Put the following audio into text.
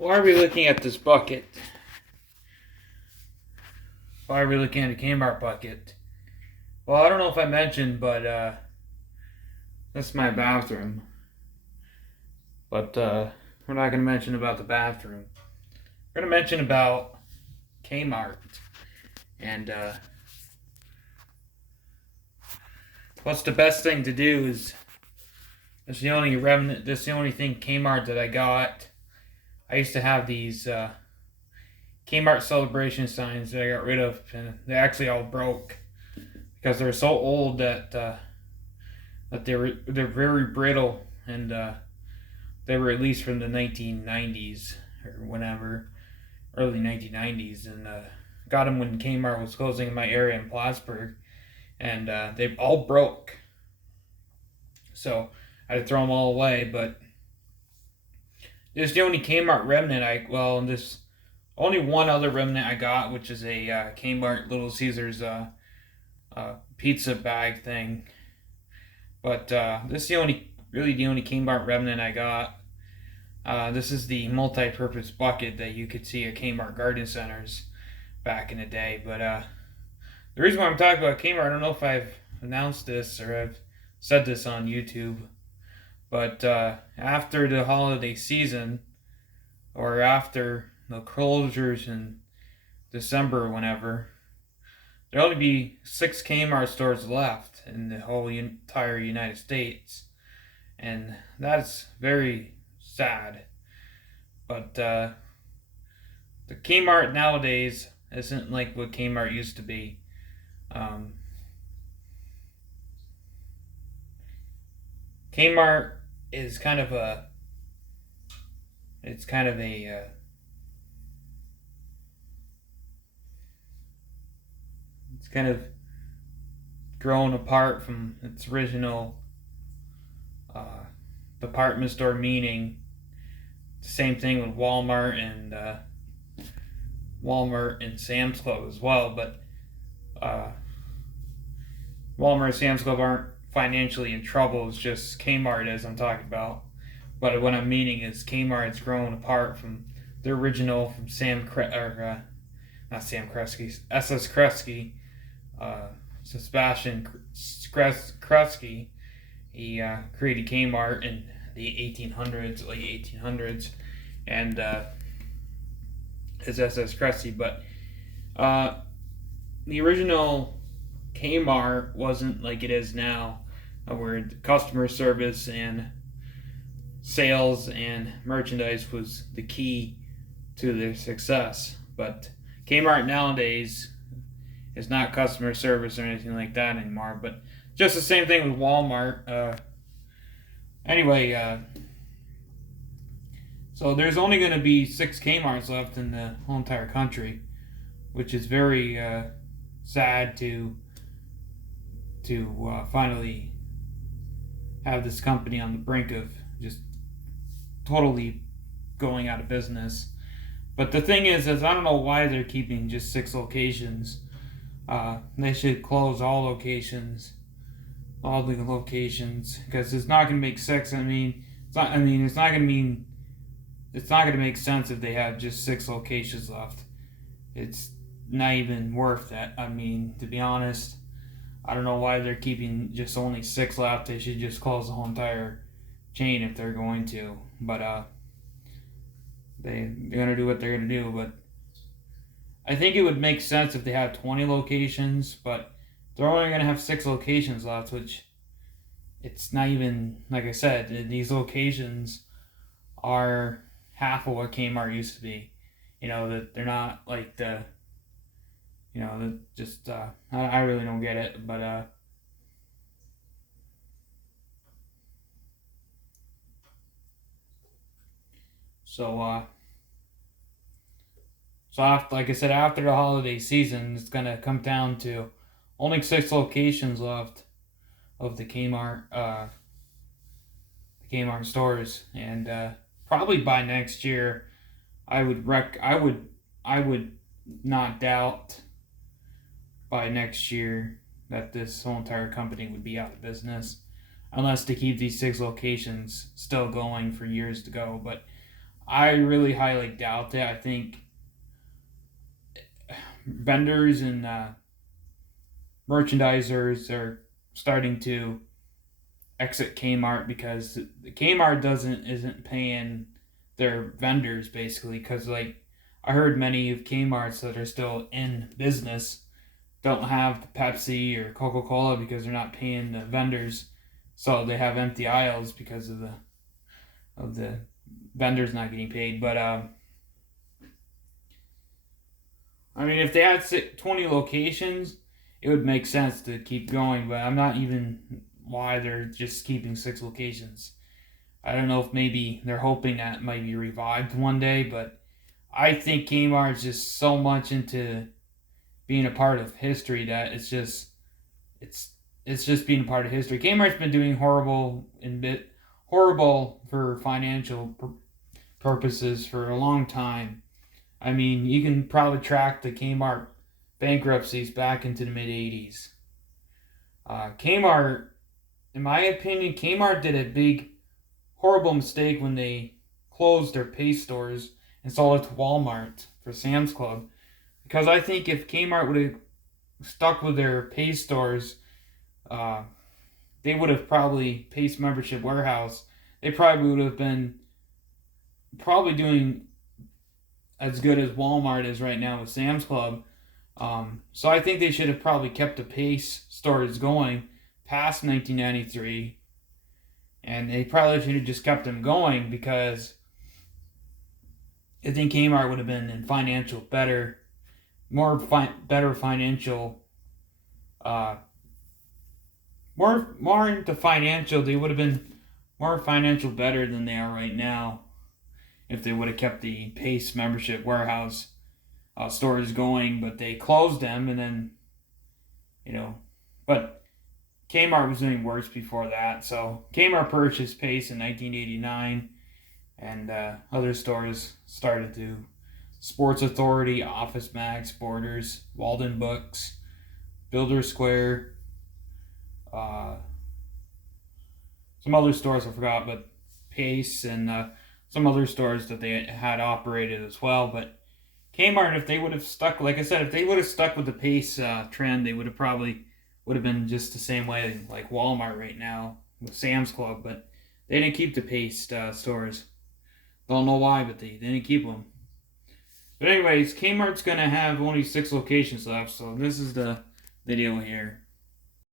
Why are we looking at this bucket? Why are we looking at a Kmart bucket? Well, I don't know if I mentioned, but that's my bathroom. But we're not going to mention about the bathroom. We're going to mention about Kmart. And what's the best thing to do is, this the only remnant, this the only thing Kmart that I got. I used to have these Kmart celebration signs that I got rid of, and they actually all broke because they're so old that they're very brittle, and they were released from the 1990s or whenever, early 1990s, and got them when Kmart was closing in my area in Plattsburgh, and they all broke. So I had to throw them all away, but this is the only Kmart remnant this only one other remnant I got, which is a Kmart Little Caesars pizza bag thing. But this is the only Kmart remnant I got. This is the multi-purpose bucket that you could see at Kmart Garden Centers back in the day. But the reason why I'm talking about Kmart, I don't know if I've announced this or I've said this on YouTube, but after the holiday season, or after the closures in December or whenever, there'll only be 6 Kmart stores left in the whole entire United States. And that's very sad. But the Kmart nowadays isn't like what Kmart used to be. Kmart is kind of a it's kind of grown apart from its original department store meaning. Same thing with Walmart and Sam's Club as well, but Walmart and Sam's Club aren't financially in trouble. It's just Kmart is I'm talking about. But what I'm meaning is Kmart's grown apart from the original, from not Sam Kresge, SS Kresge, Sebastian Kresge. He created Kmart in the late 1800s, and it's SS Kresge. But the original Kmart wasn't like it is now, where customer service and sales and merchandise was the key to their success. But Kmart nowadays is not customer service or anything like that anymore. But just the same thing with Walmart. So there's only going to be 6 Kmarts left in the whole entire country, which is very sad to finally have this company on the brink of just totally going out of business. But the thing is I don't know why they're keeping just 6 locations. They should close all the locations, because it's not going to make sense. It's not going to make sense if they have just 6 locations left. It's not even worth that. To be honest, I don't know why they're keeping just only 6 left. They should just close the whole entire chain if they're going to. But they're going to do what they're going to do. But I think it would make sense if they have 20 locations, but they're only going to have 6 locations left, which it's not even, like I said, these locations are half of what Kmart used to be. That they're not like I really don't get it, but so after, like I said, after the holiday season, it's gonna come down to only 6 locations left of the Kmart stores, and probably by next year, I would not doubt by next year that this whole entire company would be out of business, unless they keep these 6 locations still going for years to go. But I really highly doubt that. I think vendors and merchandisers are starting to exit Kmart because the Kmart isn't paying their vendors basically, because like I heard many of Kmart's that are still in business don't have Pepsi or Coca-Cola because they're not paying the vendors, so they have empty aisles because of the vendors not getting paid. But I mean, if they had 20 locations, it would make sense to keep going. But I'm not even why they're just keeping 6 locations. I don't know if maybe they're hoping that might be revived one day, but I think Kmart is just so much into being a part of history that it's it's just being a part of history. Kmart's been doing horrible for financial purposes for a long time. I mean, you can probably track the Kmart bankruptcies back into the mid '80s. Kmart, in my opinion, Kmart did a big horrible mistake when they closed their Pace stores and sold it to Walmart for Sam's Club. Because I think if Kmart would have stuck with their Pace stores, uh, they would have probably Pace membership warehouse. They probably would have been probably doing as good as Walmart is right now with Sam's Club. So I think they should have probably kept the Pace stores going past 1993, and they probably should have just kept them going because I think Kmart would have been in financial better financial, uh, more into financial. They would have been more financial better than they are right now if they would have kept the Pace membership warehouse stores going, but they closed them, and then but Kmart was doing worse before that. So Kmart purchased Pace in 1989, and other stores started to Sports Authority, Office Max, Borders, Walden Books, Builder Square, uh, some other stores I forgot, but Pace and some other stores that they had operated as well. But Kmart, if they would have stuck, like I said, if they would have stuck with the Pace trend, they would have been just the same way like Walmart right now with Sam's Club. But they didn't keep the Pace stores. Don't know why, but they didn't keep them. But anyways, Kmart's gonna have only 6 locations left, so this is the video here.